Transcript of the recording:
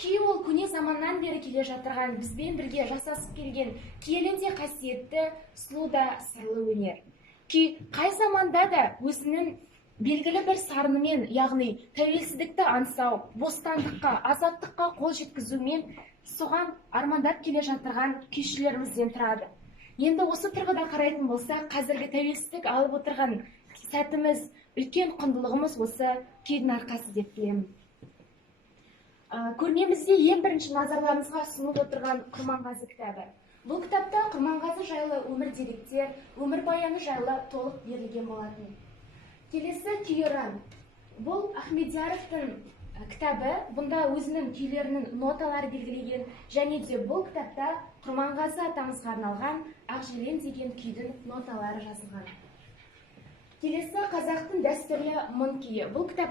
Күй ол көне заманнан бері келе жатырған, бізбен бірге жасасып келген киелі қасиетті, сұлу да сырлы өнер. Күй қай заманда да өзінің белгілі бір сарынымен, яғни тәуелсіздікті аңсау, бостандыққа, азаттыққа қол жеткізумен соған армандап келе жатырған күйшілерімізден тұрады. Енді осы тұрғыда қарайтын болса, қазіргі тәуелсіздік алып отырған сәтіміз, үлкен құндылығымыз осы күйдің арқасы деп білемін. Көрмемізде ең бірінші назарларыңызға ұсынылып отырған Құрманғазы кітабы. Бұл кітапта Құрманғазы жайлы өмір деректер, өмірбаяны жайлы толық берілген болатын. Келесі Күйіран. Бұл Ахмедияровтың кітабы, бұнда өзінің күйлерінің ноталары белгілеген, және де бұл кітапта Құрманғазы атамызға арналған Ақжелен деген күйдің ноталары жазылған. Келесі қазақтың дәстүрлі мың күйі. Бұл кітап